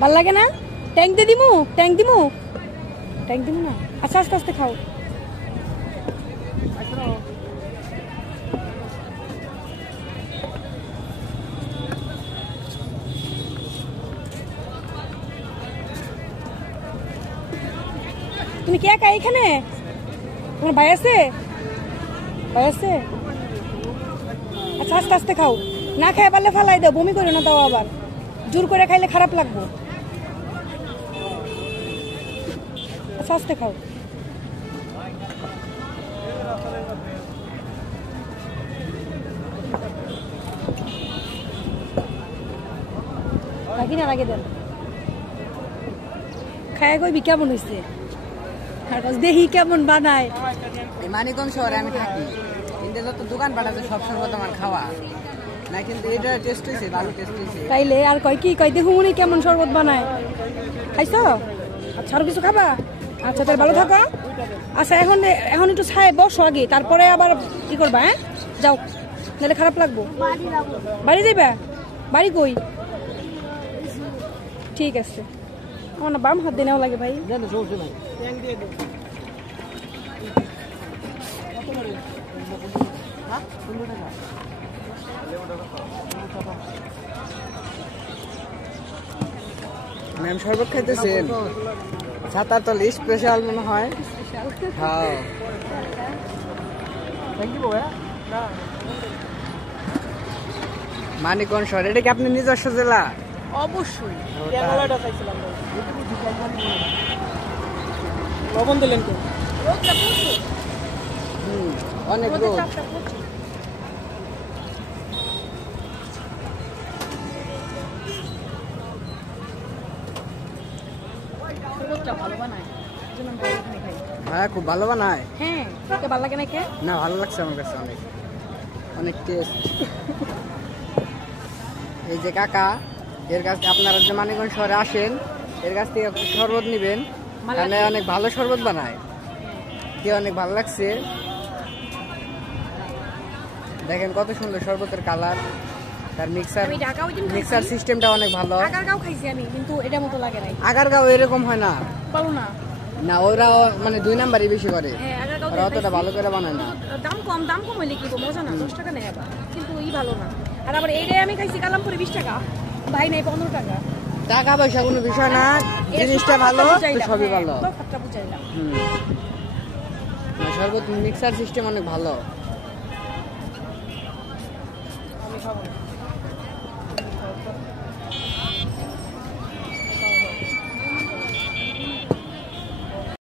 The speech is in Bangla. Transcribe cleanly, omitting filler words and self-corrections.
ভাল লাগে না? ট্যাঙ্ক দিয়ে দিমু? ট্যাঙ্ক দিমু? ট্যাঙ্ক দিমু না? আচ্ছা আস্তে আস্তে খাও। তুমি কি একা এখানে? তোমার ভাই আছে? ভাই আছে? আচ্ছা আস্তে আস্তে খাও, না খেয়ে পারলে ফালাই দাও, বমি করে না দাও, আবার জোর করে খাইলে খারাপ লাগবে। আচ্ছা আস্তে খাও। রাখি না, রাখি দেন। খায় কইবি কেমন হয়েছে, দেখি কেমন বানায়। মানিকগঞ্জ শহরে আমি থাকি, কিন্তু যত দোকান পাঠাতে সব শরবত আমার খাওয়া না, কিন্তু এটা টেস্ট হয়েছে, ভালো টেস্ট হয়েছে। তাইলে আর কয় কি কয় দেখুন উনি কেমন শরবত বানায়। খাইছো? আচ্ছা আর কিছু খাবা? আচ্ছা তাহলে ভালো থাকো। আচ্ছা এখন এখন একটু ছায় বসো আগে, তারপরে আবার কি করবা? হ্যাঁ যাও, নাহলে খারাপ লাগবো। বাড়ি যাইবা? বাড়ি কই? ঠিক আছে। আমার না বাম হাত দিয়ে নেওয়া লাগে ভাই। ম্যাম শরবত খাইতেছেন? ৭৭ স্পেশাল মনে হয়। হ্যাঁ মানিকগঞ্জ শহর, এটা কি আপনি নিজস্ব জেলা? অবশ্যই। লবণ দিলেন তো? অনেক রোদ। হ্যাঁ খুব ভালো বানায়। হ্যাঁ ভালো লাগে না খেয়ে? না ভালো লাগছে আমার কাছে, অনেক অনেক টেস্ট। এই যে কাকা, এর কাছে আপনারা যে মানিকগঞ্জ শহরে আসেন, এর কাছ থেকে শরবত নিবেন, মানে অনেক ভালো শরবত বানায়। কি অনেক ভালো লাগছে, দেখেন কত সুন্দর শরবতের কালার, তার মিক্সার সিস্টেমটা অনেক ভালো। আগারগাঁও খাইছি আমি, কিন্তু এটা মতো লাগে নাই। আগারগাঁও এরকম হয় না, ভালো না। না ওরা মানে 2 নাম্বারই বেশি করে, ওরা অতটা ভালো করে বানায় না। দাম কম হইলে কি মজা না, 10 টাকা নেয় আবার, কিন্তু ই ভালো না। আর আবার এইটাই আমি খাইছি কালামপুরে 20 টাকা, ভাই নেই 15 টাকা। টাকা পয়সা কোনো বিষয় না, জিনিসটা ভালো তো সবই ভালো। শরবত মিক্সার সিস্টেম অনেক ভালো। আমি খাবো না।